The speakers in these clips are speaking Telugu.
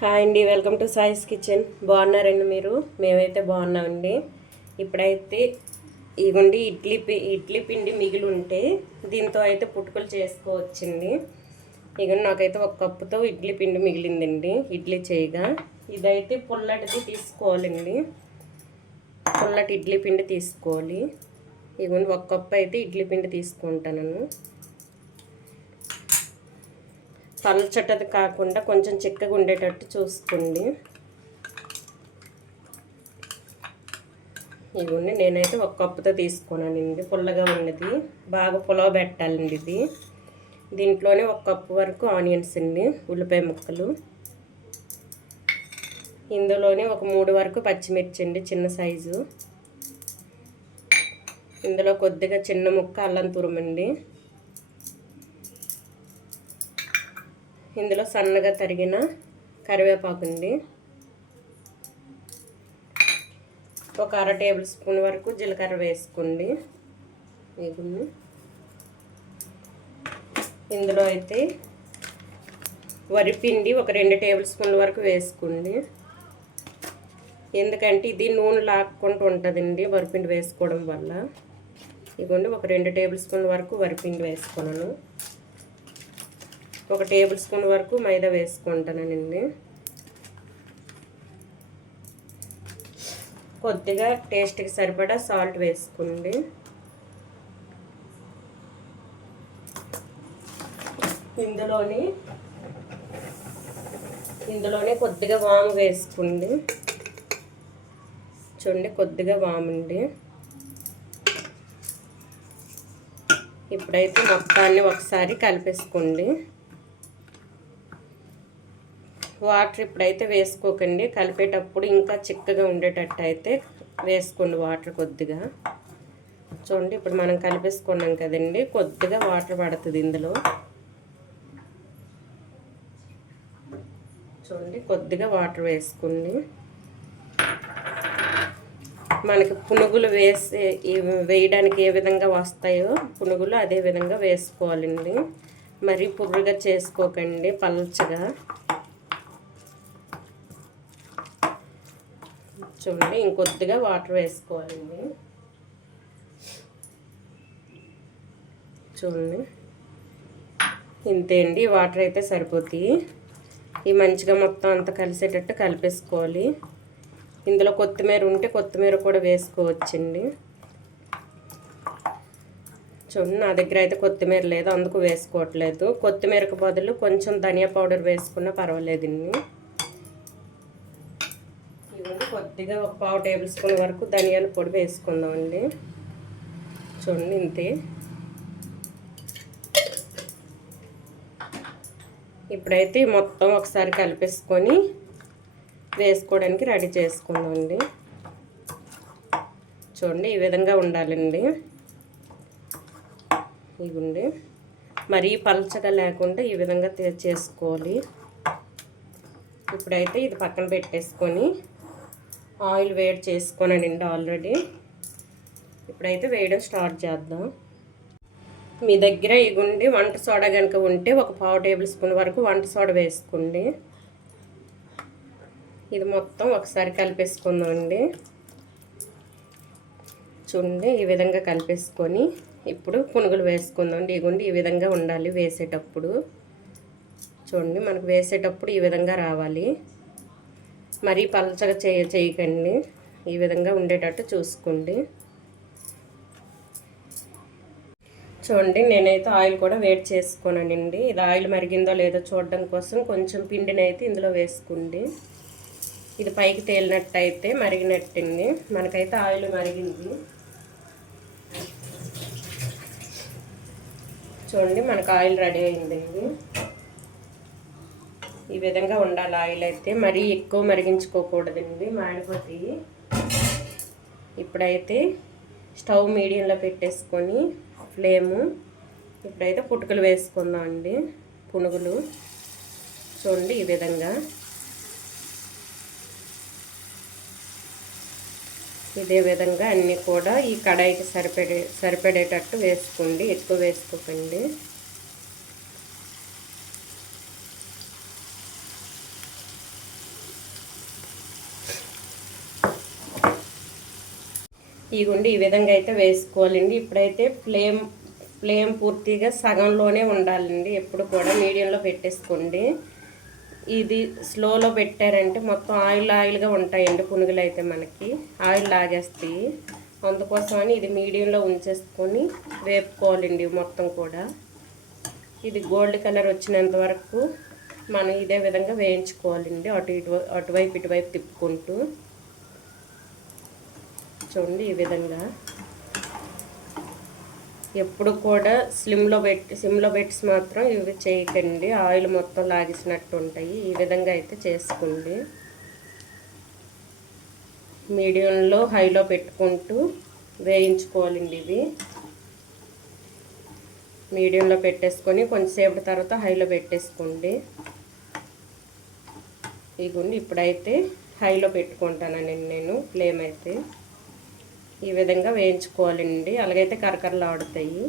హాయ్ అండి, వెల్కమ్ టు సాయిస్ కిచెన్. బాగున్నారండి మీరు? మేమైతే బాగున్నామండి. ఇప్పుడైతే ఇవ్వండి ఇడ్లీ పిండి మిగిలి ఉంటే దీంతో అయితే పుట్టుకలు చేసుకోవచ్చండి. ఇక నాకైతే ఒక కప్పుతో ఇడ్లీ పిండి మిగిలిందండి ఇడ్లీ చేయగా. ఇదైతే పుల్లటిది తీసుకోవాలండి, పుల్లటి ఇడ్లీ పిండి తీసుకోవాలి. ఇవ్వండి ఒక కప్పు అయితే ఇడ్లీ పిండి తీసుకుంటాను. పల్చటది కాకుండా కొంచెం చిక్కగా ఉండేటట్టు చూసుకోండి. ఇవన్నీ నేనైతే ఒక కప్పుతో తీసుకున్నానండి. పుల్లగా ఉన్నది, బాగా పులవ పెట్టాలండి ఇది. దీంట్లోనే ఒక కప్పు వరకు ఆనియన్స్ అండి, ఉల్లిపాయ ముక్కలు. ఇందులోనే ఒక 3 వరకు పచ్చిమిర్చి అండి, చిన్న సైజు. ఇందులో కొద్దిగా చిన్న ముక్క అల్లం తురుమండి. ఇందులో సన్నగా తరిగిన కరివేపాకు అండి. ఒక 1/2 టేబుల్ స్పూన్ వరకు జీలకర్ర వేసుకోండి. ఇందులో అయితే వరిపిండి ఒక 2 టేబుల్ స్పూన్ల వరకు వేసుకోండి. ఎందుకంటే ఇది నూనె లాక్కుంటూ ఉంటుందండి వరిపిండి వేసుకోవడం వల్ల. ఇదిగోండి ఒక 2 టేబుల్ స్పూన్ల వరకు వరిపిండి వేసుకున్నాను. 1 టేబుల్ స్పూన్ వరకు మైదా వేసుకుంటానండి. కొద్దిగా టేస్ట్కి సరిపడా సాల్ట్ వేసుకోండి. ఇందులోనే కొద్దిగా వాము వేసుకోండి. చూడండి, కొద్దిగా వామండి. ఇప్పుడైతే మొత్తాన్ని ఒకసారి కలిపేసుకోండి. వాటర్ ఇప్పుడైతే వేసుకోకండి, కలిపేటప్పుడు ఇంకా చిక్కగా ఉండేటట్టు అయితే వేసుకోండి వాటర్ కొద్దిగా. చూడండి, ఇప్పుడు మనం కలిపేసుకున్నాం కదండి, కొద్దిగా వాటర్ పడుతుంది ఇందులో. చూడండి, కొద్దిగా వాటర్ వేసుకోండి. మనకి పునుగులు వేయడానికి ఏ విధంగా వస్తాయో పునుగులు అదే విధంగా వేసుకోవాలండి. మరీ పుర్రుగా చేసుకోకండి, పల్చగా. చూడండి, ఇంకొద్దిగా వాటర్ వేసుకోవాలండి. చూడండి, ఇంతే అండి, వాటర్ అయితే సరిపోతాయి. ఈ మంచిగా మొత్తం అంతా కలిసేటట్టు కలిపేసుకోవాలి. ఇందులో కొత్తిమీర ఉంటే కొత్తిమీర కూడా వేసుకోవచ్చండి. చూడండి, నా దగ్గర అయితే కొత్తిమీర లేదు, అందుకు వేసుకోవట్లేదు. కొత్తిమీరకు బదులు కొంచెం ధనియా పౌడర్ వేసుకున్నా పర్వాలేదండి. ఇవన్నీ కొద్దిగా ఒక 1/2 టేబుల్ స్పూన్ వరకు ధనియాల పొడి వేసుకుందామండి. చూడండి, ఇంతే. ఇప్పుడైతే మొత్తం ఒకసారి కలిపేసుకొని వేసుకోవడానికి రెడీ చేసుకుందామండి. చూడండి, ఈ విధంగా ఉండాలండి. ఇవ్వండి, మరీ పలచగా లేకుండా ఈ విధంగా చేసుకోవాలి. ఇప్పుడైతే ఇది పక్కన పెట్టేసుకొని ఆయిల్ వేడి చేసుకొనండి ఆల్రెడీ. ఇప్పుడైతే వేయడం స్టార్ట్ చేద్దాం. మీ దగ్గర ఇగుండి వంట సోడా కనుక ఉంటే ఒక 1/2 టేబుల్ స్పూన్ వరకు వంట సోడా వేసుకోండి. ఇది మొత్తం ఒకసారి కలిపేసుకుందామండి. చూడండి, ఈ విధంగా కలిపేసుకొని ఇప్పుడు పునుగులు వేసుకుందామండి. ఇగుండి ఈ విధంగా ఉండాలి వేసేటప్పుడు. చూడండి, మనకు వేసేటప్పుడు ఈ విధంగా రావాలి, మరీ పలచగా చేయకండి. ఈ విధంగా ఉండేటట్టు చూసుకోండి. చూడండి, నేనైతే ఆయిల్ కూడా వేడి చేసుకున్నానండి. ఇది ఆయిల్ మరిగిందో లేదో చూడడం కోసం కొంచెం పిండిని అయితే ఇందులో వేసుకోండి. ఇది పైకి తేలినట్టు అయితే మరిగినట్టండి. మనకైతే ఆయిల్ మరిగింది. చూడండి, మనకు ఆయిల్ రెడీ అయిందండి. ఈ విధంగా ఉండాలి ఆయిల్ అయితే, మరీ ఎక్కువ మరిగించుకోకూడదండి, మాడిపోతాయి. ఇప్పుడైతే స్టవ్ మీడియంలో పెట్టేసుకొని ఫ్లేము ఇప్పుడైతే పుట్టుకలు వేసుకుందాం అండి, పునుగులు. చూడండి, ఈ విధంగా ఇదే విధంగా అన్నీ కూడా ఈ కడాయికి సరిపడేటట్టు వేసుకోండి, ఎక్కువ వేసుకోకండి. ఇగోండి ఈ విధంగా అయితే వేసుకోవాలండి. ఇప్పుడైతే ఫ్లేమ్ పూర్తిగా సగంలోనే ఉండాలండి. ఎప్పుడు కూడా మీడియంలో పెట్టేసుకోండి. ఇది స్లోలో పెట్టారంటే మొత్తం ఆయిల్గా ఉంటాయండి పునుగులు అయితే మనకి ఆయిల్ లాగేస్తాయి. అందుకోసమని ఇది మీడియంలో ఉంచేసుకొని వేపుకోవాలండి మొత్తం కూడా. ఇది గోల్డ్ కలర్ వచ్చినంత వరకు మనం ఇదే విధంగా వేయించుకోవాలండి. అటువైపు ఇటువైపు తిప్పుకుంటూ చూడండి ఈ విధంగా. ఎప్పుడు కూడా సిమ్లో పెట్టి మాత్రం ఇవి చేయకండి, ఆయిల్ మొత్తం లాగేసినట్టు ఉంటాయి. ఈ విధంగా అయితే చేసుకోండి. మీడియంలో హైలో పెట్టుకుంటూ వేయించుకోవాలండి. ఇవి మీడియంలో పెట్టేసుకొని కొంచెంసేపు తర్వాత హైలో పెట్టేసుకోండి. ఇదిగోండి ఇప్పుడైతే హైలో పెట్టుకుంటానండి నేను ఫ్లేమ్ అయితే. ఈ విధంగా వేయించుకోవాలండి, అలాగైతే కరకరలాడుతాయి.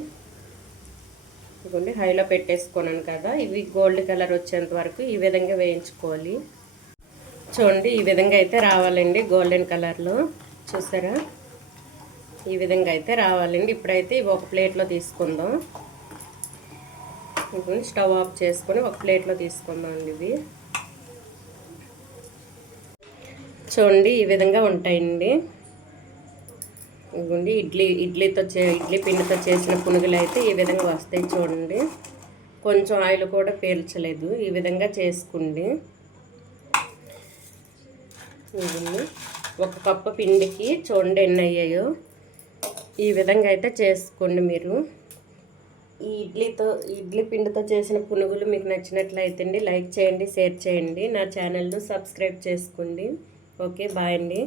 ఇదిగోండి హైలో పెట్టేసుకున్నాను కదా, ఇవి గోల్డ్ కలర్ వచ్చేంత వరకు ఈ విధంగా వేయించుకోవాలి. చూడండి ఈ విధంగా అయితే రావాలండి, గోల్డెన్ కలర్లో. చూసారా, ఈ విధంగా అయితే రావాలండి. ఇప్పుడైతే ఇవి ఒక ప్లేట్లో తీసుకుందాం. స్టవ్ ఆఫ్ చేసుకొని ఒక ప్లేట్లో తీసుకుందాం అండి. ఇవి చూడండి ఈ విధంగా ఉంటాయండి. ఇదిగోండి ఇడ్లీ పిండితో చేసిన పునుగులు అయితే ఈ విధంగా వస్తాయి. చూడండి కొంచెం ఆయిల్ కూడా పీల్చలేదు. ఈ విధంగా చేసుకోండి. ఇదిగోండి ఒక కప్పు పిండికి చూడండి ఎన్ని అయ్యాయో. ఈ విధంగా అయితే చేసుకోండి మీరు. ఈ ఇడ్లీ పిండితో చేసిన పునుగులు మీకు నచ్చినట్లయితే లైక్ చేయండి, షేర్ చేయండి, నా ఛానల్ను సబ్స్క్రైబ్ చేసుకోండి. ఓకే, బాయ్ అండి.